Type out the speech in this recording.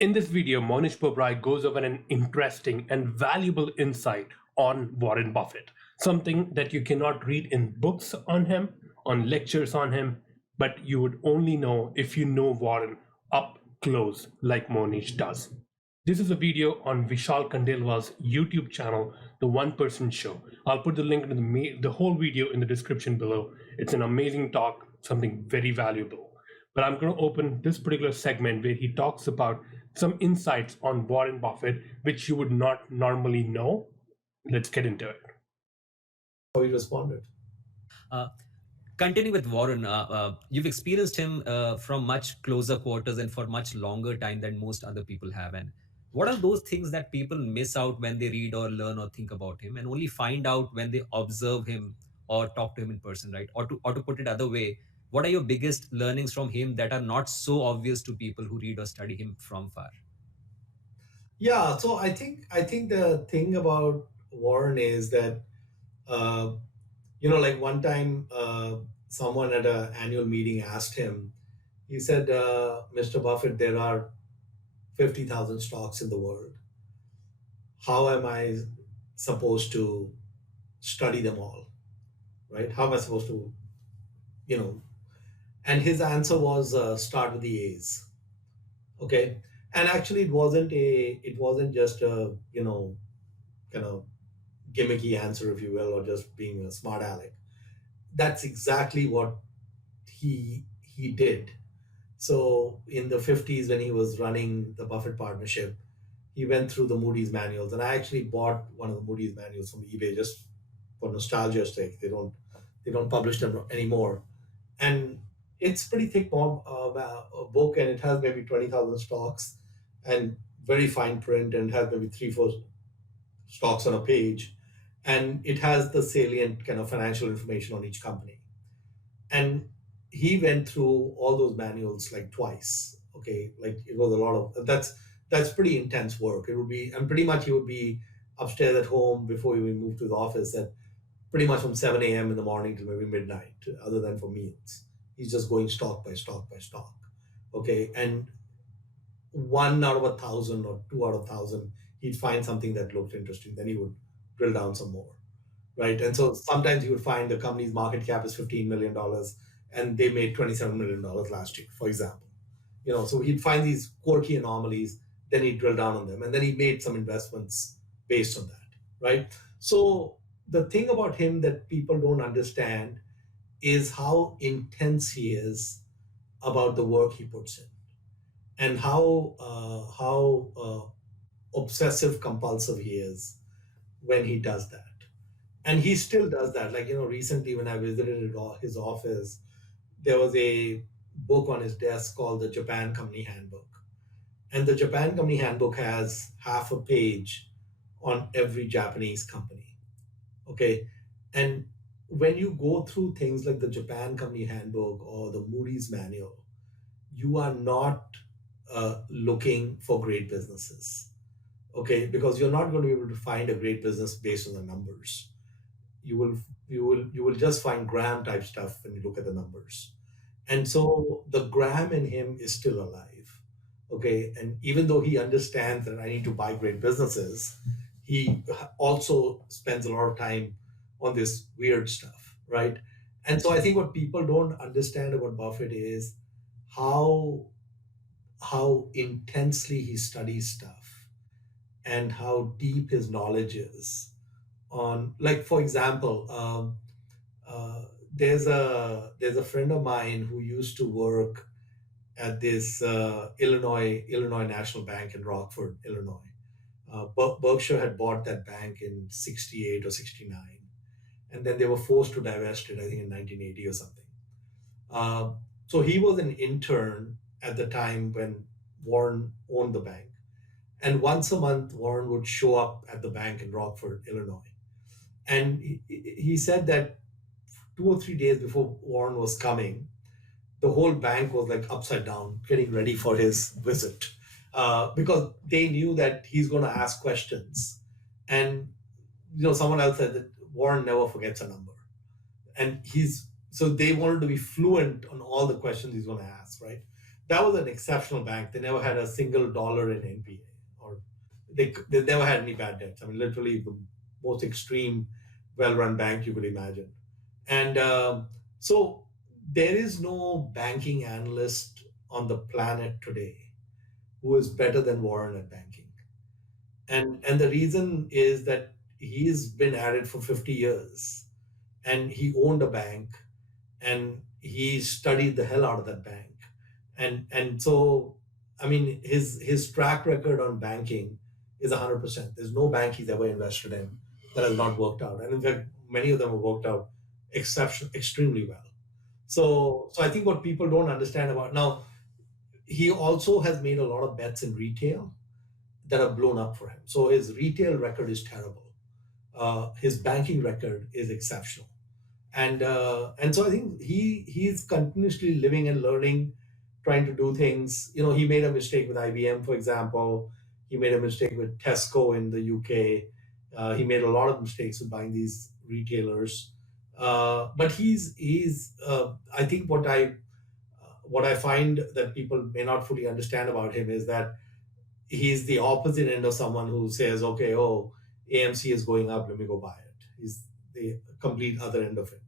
In this video, Mohnish Pabrai goes over an interesting and valuable insight on Warren Buffett, something that you cannot read in books on him, on lectures on him, but you would only know if you know Warren up close like Mohnish does. This is a video on Vishal Khandelwal's YouTube channel, The One Person Show. I'll put the link to the whole video in the description below. It's an amazing talk, something very valuable. But I'm going to open this particular segment where he talks about some insights on Warren Buffett, which you would not normally know. Let's get into it. How he responded. Uh, Continuing with Warren, you've experienced him from much closer quarters and for much longer time than most other people have. And what are those things that people miss out when they read or learn or think about him, and only find out when they observe him or talk to him in person, right? Or to put it other way, what are your biggest learnings from him that are not so obvious to people who read or study him from far? Yeah, so I think the thing about Warren is that uh, like one time someone at an annual meeting asked him. He said, "Mr. Buffett, there are 50,000 stocks in the world. How am I supposed to study them all? Right? How am I supposed to, you know?" And his answer was, "Start with the A's." Okay, and actually it wasn't just a kind of gimmicky answer, if you will, or just being a smart aleck. That's exactly what he did. So in the 50s, when he was running the Buffett partnership, he went through the Moody's manuals, and I actually bought one of the Moody's manuals from eBay just for nostalgia's sake. They don't publish them anymore, and it's pretty thick book, and it has maybe 20,000 stocks and very fine print, and it has maybe 3 4 stocks on a page, and it has the salient kind of financial information on each company. And he went through all those manuals like twice. Okay, like it was a lot of that's pretty intense work. It would be, and pretty much he would be upstairs at home before he would move to the office at pretty much from 7 a.m. in the morning till maybe midnight, other than for meals. He's just going stock by stock by stock. Okay, and one out of 1,000 or two out of 1,000, he'd find something that looked interesting. Then he would drill down some more, right? And so sometimes you would find the company's market cap is $15 million, and they made $27 million last year, for example. So he'd find these quirky anomalies, then he'd drill down on them, and then he made some investments based on that, right? So the thing about him that people don't understand is how intense he is about the work he puts in, and how obsessive compulsive he is when he does that. And he still does that. Like, recently when I visited his office, there was a book on his desk called the Japan Company Handbook. And the Japan Company Handbook has half a page on every Japanese company. Okay. And when you go through things like the Japan Company Handbook or the Moody's Manual, you are not looking for great businesses. Okay. Because you're not going to be able to find a great business based on the numbers. You will just find Graham type stuff when you look at the numbers. And so the Graham in him is still alive. Okay. And even though he understands that I need to buy great businesses, he also spends a lot of time on this weird stuff, right? And so I think what people don't understand about Buffett is how how intensely he studies stuff and how deep his knowledge is on, like, for example, uh, there's a friend of mine who used to work at this Illinois National Bank in Rockford, Illinois. Berkshire had bought that bank in 68 or 69, and then they were forced to divest it, I think, in 1980 or something. Uh, so he was an intern at the time when Warren owned the bank. And once a month, Warren would show up at the bank in Rockford, Illinois. And he said that 2 or 3 days before Warren was coming, the whole bank was like upside down, getting ready for his visit, because they knew that he's going to ask questions. And someone else said that Warren never forgets a number, and he's so they wanted to be fluent on all the questions he's going to ask, right? that was an exceptional bank. They never had a single dollar in NPA, or they never had any bad debts. I mean, literally the most extreme, well-run bank you could imagine. And so there is no banking analyst on the planet today who is better than Warren at banking. And the reason is that he's been at it for 50 years, and he owned a bank, and he studied the hell out of that bank. And so, I mean, his track record on banking is 100%. There's no bank he's ever invested in that has not worked out, and in fact many of them have worked out extremely well. So I think what people don't understand about now, he also has made a lot of bets in retail that have blown up for him. So his retail record is terrible. His banking record is exceptional, and so I think he's continuously living and learning, trying to do things. You know, he made a mistake with IBM, for example. He made a mistake with Tesco in the UK. He made a lot of mistakes with buying these retailers. But he's I think what I find that people may not fully understand about him is that he's the opposite end of someone who says, okay, oh, AMC is going up, let me go buy it. He's the complete other end of it.